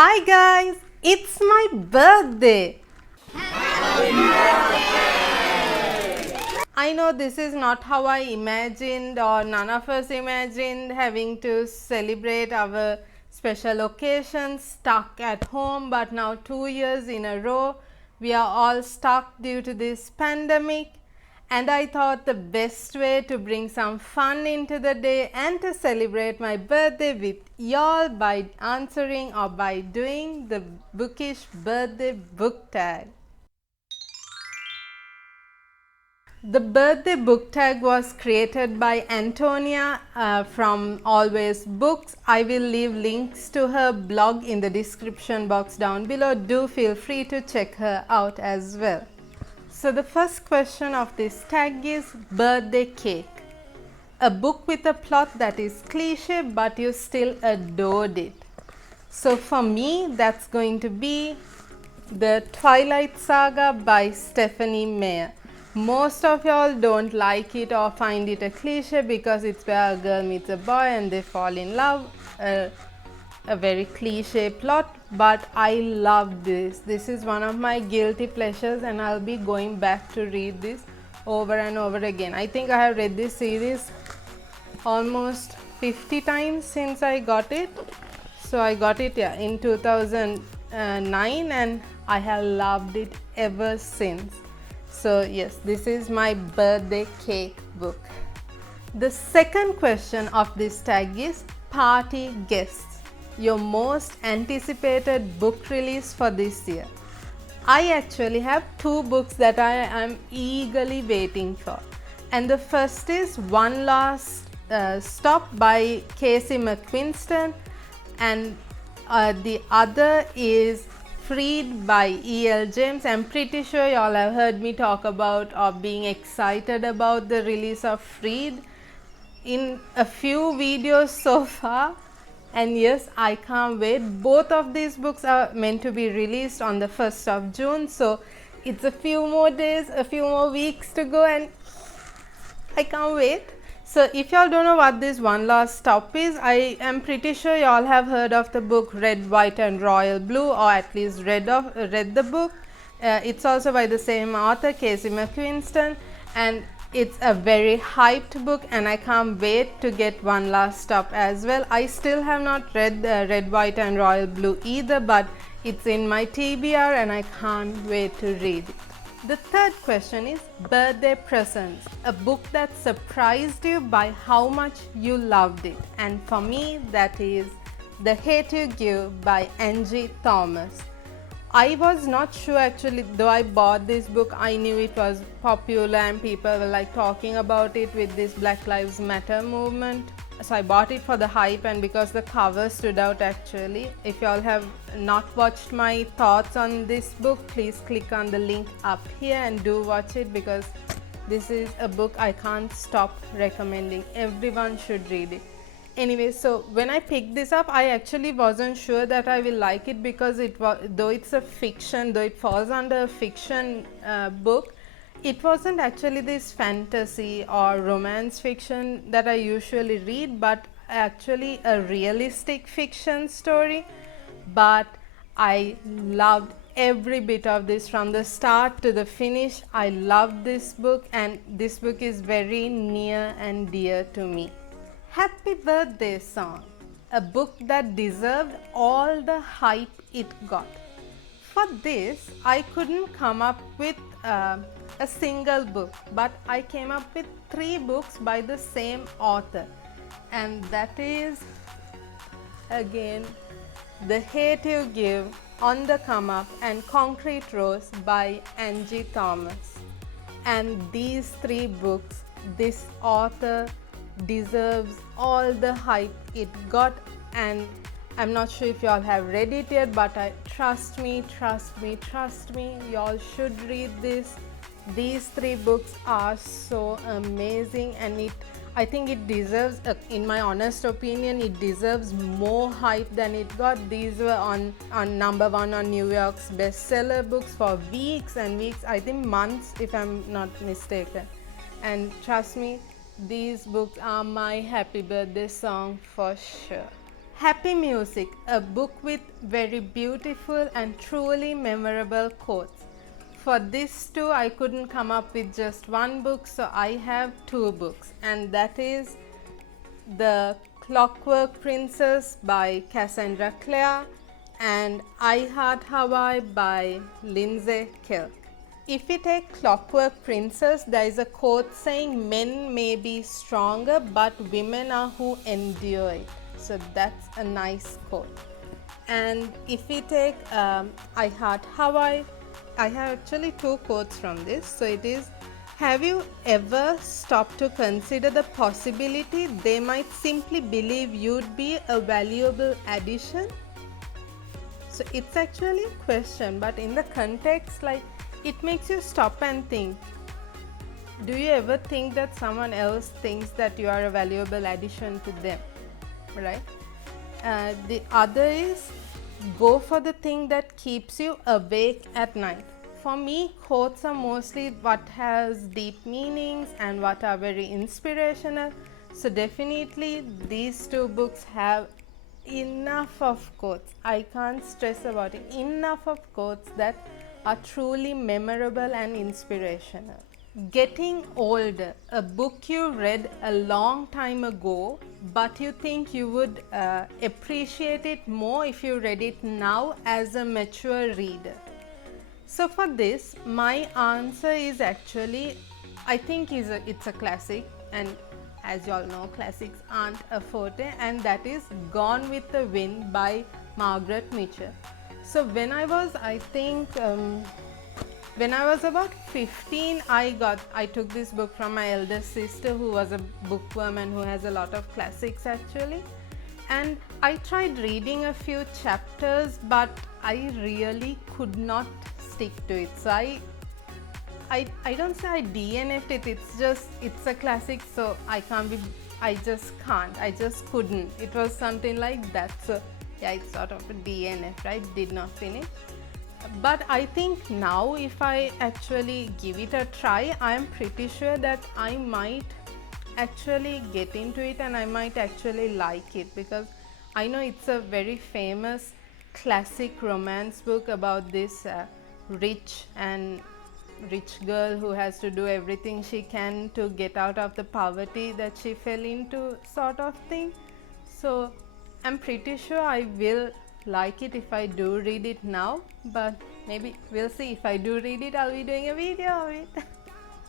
Hi guys, it's my birthday. I know this is not how I imagined, or none of us imagined having to celebrate our special occasions stuck at home, but now 2 years in a row we are all stuck due to this pandemic. And I thought the best way to bring some fun into the day and to celebrate my birthday with y'all by answering or by doing the bookish birthday book tag. The birthday book tag was created by Antonia from Always Books. I will leave links to her blog in the description box down below. Do feel free to check her out as well. So the first question of this tag is birthday cake. A book with a plot that is cliche but you still adored it. So for me that's going to be The Twilight Saga by Stephanie Meyer. Most of y'all don't like it or find it a cliche because it's where a girl meets a boy and they fall in love. A very cliche plot, but I love this. This is one of my guilty pleasures and I'll be going back to read this over and over again. I think I have read this series almost 50 times since I got it. So I got it in 2009 and I have loved it ever since. So yes, this is my birthday cake book. The second question of this tag is party guests. Your most anticipated book release for this year. I actually have two books that I am eagerly waiting for. And the first is One Last Stop by Casey McQuiston, and the other is Freed by E.L. James. I'm pretty sure y'all have heard me talk about or being excited about the release of Freed in a few videos so far. And yes, I can't wait. Both of these books are meant to be released on the 1st of June. So it's a few more days, a few more weeks to go and I can't wait. So if y'all don't know what this One Last Stop is, I am pretty sure y'all have heard of the book Red, White and Royal Blue, or at least read the book. It's also by the same author, Casey McQuiston, and it's a very hyped book and I can't wait to get One Last Stop as well. I still have not read Red, White and Royal Blue either, but it's in my TBR and I can't wait to read it. The third question is birthday presents, a book that surprised you by how much you loved it, and for me that is The Hate You Give by Angie Thomas. I was not sure actually, though I bought this book, I knew it was popular and people were like talking about it with this Black Lives Matter movement. So I bought it for the hype and because the cover stood out actually. If y'all have not watched my thoughts on this book, please click on the link up here and do watch it because this is a book I can't stop recommending. Everyone should read it. Anyway, so when I picked this up, I actually wasn't sure that I will like it because though it's a fiction, though it falls under a fiction book, it wasn't actually this fantasy or romance fiction that I usually read, but actually a realistic fiction story. But I loved every bit of this from the start to the finish. I loved this book and this book is very near and dear to me. Happy Birthday Song, a book that deserved all the hype it got. For this, I couldn't come up with a single book, but I came up with 3 books by the same author, and that is again The Hate You Give, On the Come Up and Concrete Rose by Angie Thomas. And these 3 books, this author deserves all the hype it got, and I'm not sure if y'all have read it yet, but trust me, y'all should read this. These 3 books are so amazing and I think it deserves, in my honest opinion, it deserves more hype than it got. These were on number 1 on New York's bestseller books for weeks and weeks, I think months if I'm not mistaken. And trust me, these books are my happy birthday song for sure. Happy Music, a book with very beautiful and truly memorable quotes. For this too, I couldn't come up with just one book, so I have two books, and that is The Clockwork Princess by Cassandra Clare and I Heart Hawaii by Lindsay Kelk. If we take Clockwork Princess, there is a quote saying, "Men may be stronger, but women are who endure it." So that's a nice quote. And if we take I Heart Hawaii, I have actually two quotes from this. So it is, "Have you ever stopped to consider the possibility they might simply believe you'd be a valuable addition?" So it's actually a question, but in the context, like, it makes you stop and think. Do you ever think that someone else thinks that you are a valuable addition to them, right? The other is, "Go for the thing that keeps you awake at night." For me, quotes are mostly what has deep meanings and what are very inspirational. So definitely these two books have enough of quotes. I can't stress about it. Enough of quotes that are truly memorable and inspirational. Getting Older, a book you read a long time ago, but you think you would appreciate it more if you read it now as a mature reader. So for this, my answer is actually, I think it's a classic, and as you all know, classics aren't a forte, and that is Gone with the Wind by Margaret Mitchell. So when I was, I think, when I was about 15, I took this book from my elder sister, who was a bookworm and who has a lot of classics actually. And I tried reading a few chapters, but I really could not stick to it. So I don't say I DNF'd it, it's a classic, so I just couldn't. It was something like that. So yeah, it's sort of a DNF, right? Did not finish. But I think now if I actually give it a try, I am pretty sure that I might actually get into it and I might actually like it, because I know it's a very famous classic romance book about this rich girl who has to do everything she can to get out of the poverty that she fell into, sort of thing. So I'm pretty sure I will like it if I do read it now, but maybe we'll see. If I do read it, I'll be doing a video of it.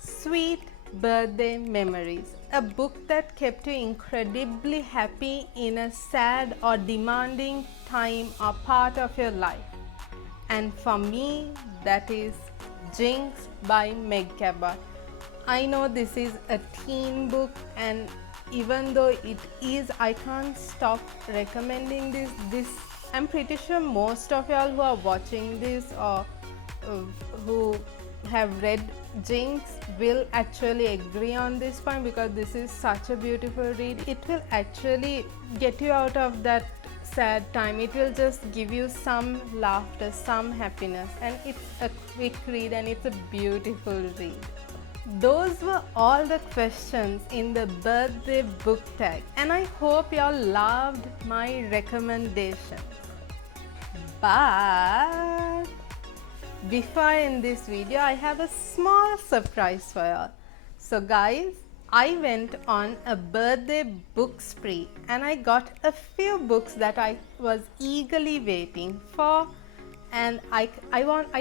Sweet Birthday Memories, a book that kept you incredibly happy in a sad or demanding time or part of your life. And for me, that is Jinx by Meg Cabot. I know this is a teen book, and even though it is, I can't stop recommending this. I'm pretty sure most of y'all who are watching this or who have read Jinx will actually agree on this point, because this is such a beautiful read. It will actually get you out of that sad time. It will just give you some laughter, some happiness, and it's a quick read and it's a beautiful read. Those were all the questions in the birthday book tag, and I hope y'all loved my recommendations. But before I end this video, I have a small surprise for y'all. So guys, I went on a birthday book spree and I got a few books that I was eagerly waiting for, and I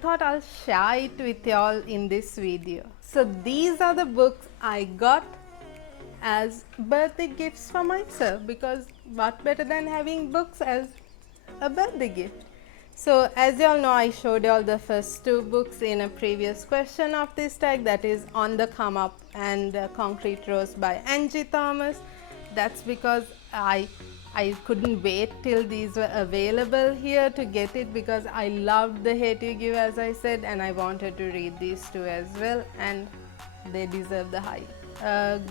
thought I'll share it with y'all in this video. So these are the books I got as birthday gifts for myself, because what better than having books as a birthday gift. So as you all know, I showed you all the first two books in a previous question of this tag, that is On the Come Up and Concrete Rose by Angie Thomas. That's because I couldn't wait till these were available here to get it, because I loved The Hate You Give, as I said, and I wanted to read these two as well, and they deserve the hype.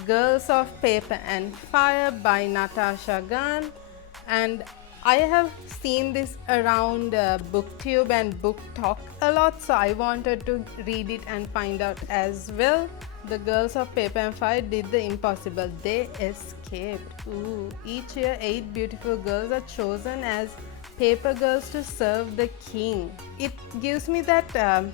Girls of Paper and Fire by Natasha Gunn, and I have seen this around BookTube and BookTok a lot, so I wanted to read it and find out as well. The girls of Paper and Fire did the impossible. They escaped. Ooh. Each year, 8 beautiful girls are chosen as paper girls to serve the king. It gives me that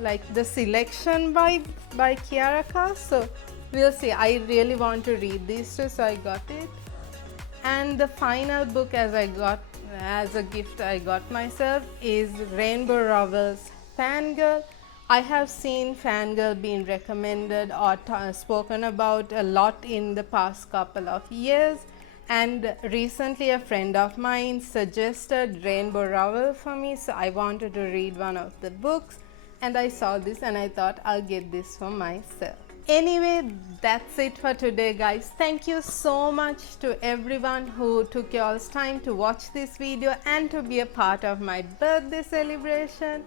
like the selection vibe by Kiara Cass. So we'll see. I really want to read these two, so I got it. And the final book as a gift I got myself is Rainbow Rowell's Fangirl. I have seen Fangirl being recommended or spoken about a lot in the past couple of years, and recently a friend of mine suggested Rainbow Rowell for me, so I wanted to read one of the books, and I saw this and I thought I'll get this for myself. Anyway, that's it for today, guys. Thank you so much to everyone who took y'all's time to watch this video and to be a part of my birthday celebration.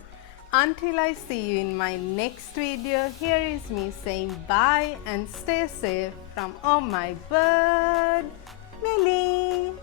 Until I see you in my next video, here is me saying bye and stay safe from Oh My Bird, Millie.